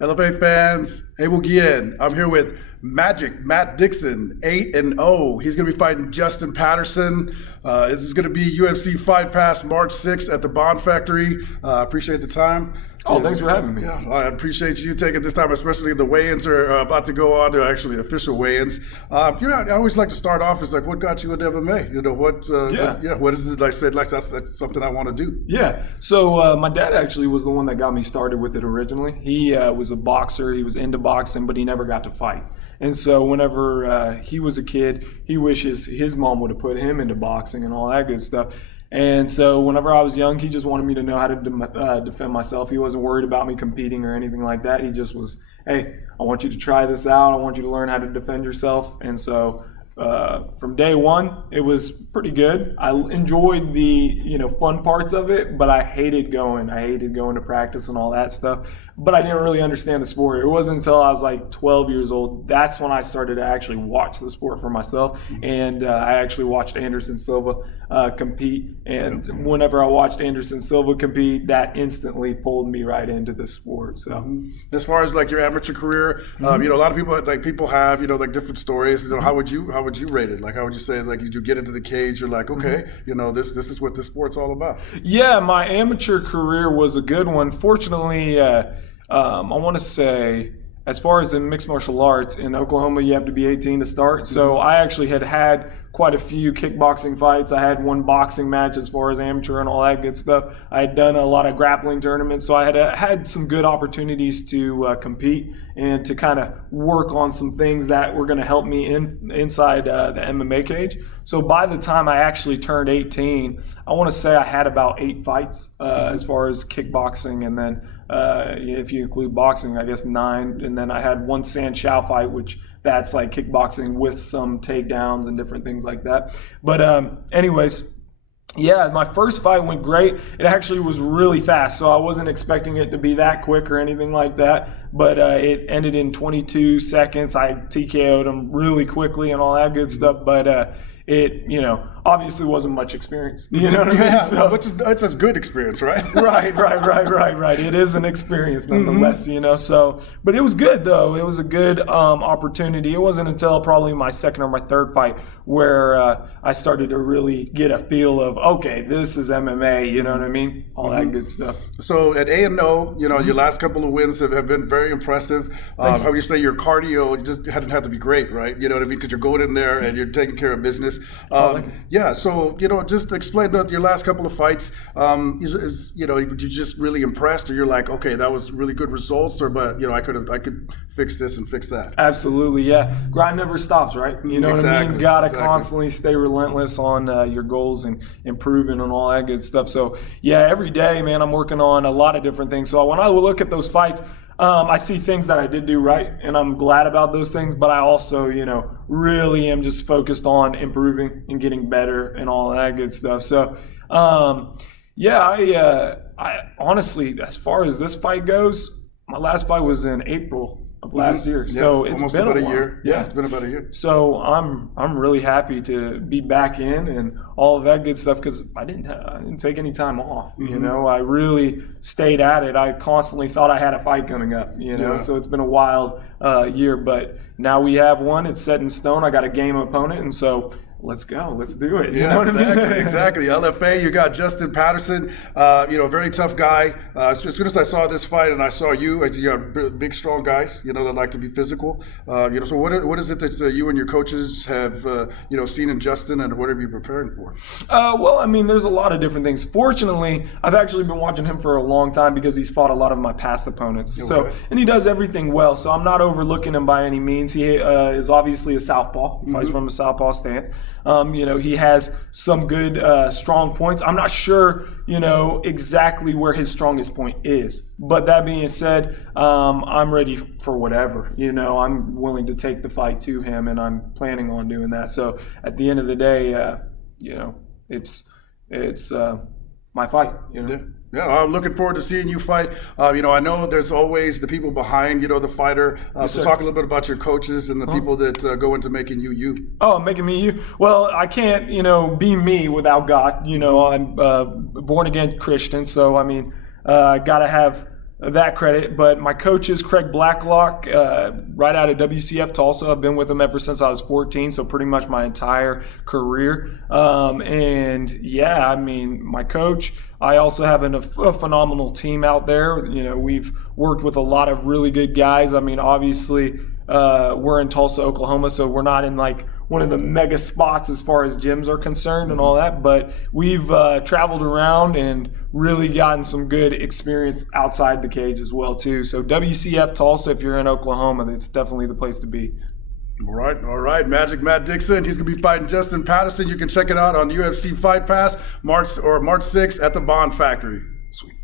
LFA fans, Abel Guillen. I'm here with Matt Dixon, 8-0. He's going to be fighting Justin Patterson. This is going to be UFC Fight Pass March 6th at the Bond Factory. Appreciate the time. Thanks for having me. Yeah, I appreciate you taking this time, especially the weigh-ins are about to go on to actually official weigh-ins. I always like to start off as like, what got you into MMA? What is it? Like I said, like that's something I want to do. Yeah. So my dad actually was the one that got me started with it originally. He was a boxer. He was into boxing, but he never got to fight. And so whenever he was a kid, he wishes his mom would have put him into boxing and all that good stuff. And so whenever I was young, he just wanted me to know how to defend myself. He wasn't worried about me competing or anything like that. He just was, hey, I want you to try this out. I want you to learn how to defend yourself. And so from day one, it was pretty good. I enjoyed the fun parts of it, but I hated going. I hated going to practice and all that stuff. But I didn't really understand the sport. It wasn't until I was like 12 years old, that's when I started to actually watch the sport for myself. And I actually watched Anderson Silva compete. And whenever I watched Anderson Silva compete, that instantly pulled me right into the sport. So, as far as like your amateur career, a lot of people have like different stories. How would you rate it? Like, how would you say, like, did you get into the cage? You're like, okay, this is what this sport's all about. Yeah, my amateur career was a good one. Fortunately, I want to say, as far as in mixed martial arts, in Oklahoma, you have to be 18 to start. So I actually had quite a few kickboxing fights. I had one boxing match as far as amateur and all that good stuff. I had done a lot of grappling tournaments. So I had some good opportunities to compete and to kind of work on some things that were going to help me inside the MMA cage. So by the time I actually turned 18, I want to say I had about 8 fights as far as kickboxing, and then if you include boxing, I guess 9. And then I had one San Shao fight, which that's like kickboxing with some takedowns and different things like that. But anyways, yeah, my first fight went great. It actually was really fast, so I wasn't expecting it to be that quick or anything like that. But it ended in 22 seconds. I TKO'd him really quickly and all that good stuff. But it, obviously wasn't much experience. You know what I mean? So, which is that's a good experience, right? Right. It is an experience nonetheless, So, but it was good though. It was a good opportunity. It wasn't until probably my second or my third fight where I started to really get a feel of, okay, this is MMA. You know what I mean? All that good stuff. So at A&O, your last couple of wins have been very impressive. How would you say your cardio just hadn't had to be great, right? You know what I mean? Because you're going in there and you're taking care of business. Yeah, so just explain your last couple of fights. Were you just really impressed, or you're like, okay, that was really good results, but I could fix this and fix that. Absolutely, yeah. Grind never stops, right? You know what I mean? Gotta constantly stay relentless on your goals and improving and all that good stuff. So yeah, every day, man, I'm working on a lot of different things. So when I look at those fights, I see things that I did do right, and I'm glad about those things, but I also, really am just focused on improving and getting better and all that good stuff. So, I honestly, as far as this fight goes, my last fight was in April of last year. Yeah, so it's almost been about a year. Yeah, it's been about a year. So I'm really happy to be back in and all of that good stuff, because I didn't take any time off. I really stayed at it. I constantly thought I had a fight coming up. So it's been a wild year, but now we have one. It's set in stone. I got a game opponent, and so let's go. Let's do it. You know what I mean? Exactly. LFA, you got Justin Patterson, a very tough guy. As soon as I saw this fight and I saw you, you got big, strong guys, that like to be physical. So what is it that you and your coaches have, seen in Justin, and what are you preparing for? There's a lot of different things. Fortunately, I've actually been watching him for a long time because he's fought a lot of my past opponents. Okay. And he does everything well. So I'm not overlooking him by any means. He is obviously a southpaw. He fights from a southpaw stance. He has some good, strong points. I'm not sure, exactly where his strongest point is. But that being said, I'm ready for whatever. I'm willing to take the fight to him, and I'm planning on doing that. So at the end of the day, it's my fight. Yeah, I'm looking forward to seeing you fight. I know there's always the people behind, the fighter. So talk a little bit about your coaches and the people that go into making you. Oh, making me you? Well, I can't, be me without God. I'm born again Christian, so I got to have that credit. But my coach is Craig Blacklock, right out of WCF Tulsa. I've been with him ever since I was 14, so pretty much my entire career. And yeah, I mean, my coach. I also have a phenomenal team out there. You know, we've worked with a lot of really good guys. I mean, obviously, we're in Tulsa, Oklahoma, so we're not in like one of the mega spots as far as gyms are concerned and all that. But we've traveled around and really gotten some good experience outside the cage as well too. So WCF Tulsa, if you're in Oklahoma, it's definitely the place to be. All right. Magic Matt Dixon. He's going to be fighting Justin Patterson. You can check it out on UFC Fight Pass March 6th at the Bond Factory. Sweet.